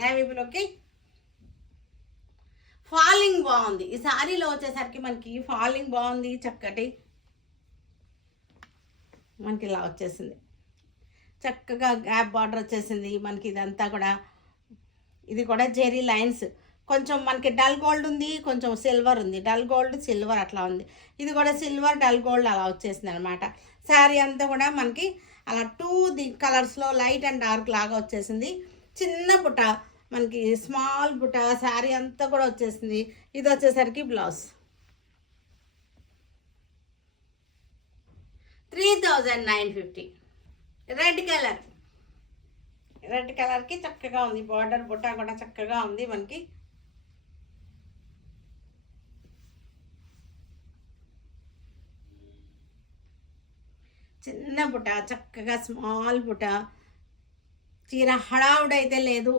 Navy బ్లూకి falling బాగుంది. ఈ శారీలో వచ్చేసరికి మనకి ఫాలింగ్ బాగుంది, చక్కటి మనకి ఇలా వచ్చేసింది, చక్కగా గ్యాప్ బార్డర్ వచ్చేసింది మనకి. ఇదంతా కూడా ఇది కూడా జెరీ లైన్స్, కొంచెం మనకి డల్ గోల్డ్ ఉంది, కొంచెం సిల్వర్ ఉంది, డల్ గోల్డ్ సిల్వర్ అట్లా ఉంది. ఇది కూడా సిల్వర్ డల్ గోల్డ్ అలా వచ్చేసింది అనమాట. శారీ అంతా కూడా మనకి అలా ది కలర్స్లో లైట్ అండ్ డార్క్ లాగా వచ్చేసింది. చిన్న బుట్ట మనకి స్మాల్ బుట్ట శారీ అంతా కూడా వచ్చేసింది. ఇది వచ్చేసరికి బ్లౌజ్ 3950. రెడ్ కలర్కి చక్కగా ఉంది, బార్డర్ బుట్ట కూడా చక్కగా ఉంది మనకి. చిన్న బుట్ట చక్కగా స్మాల్ బుట్ట, చీర హడావుడైతే లేదు.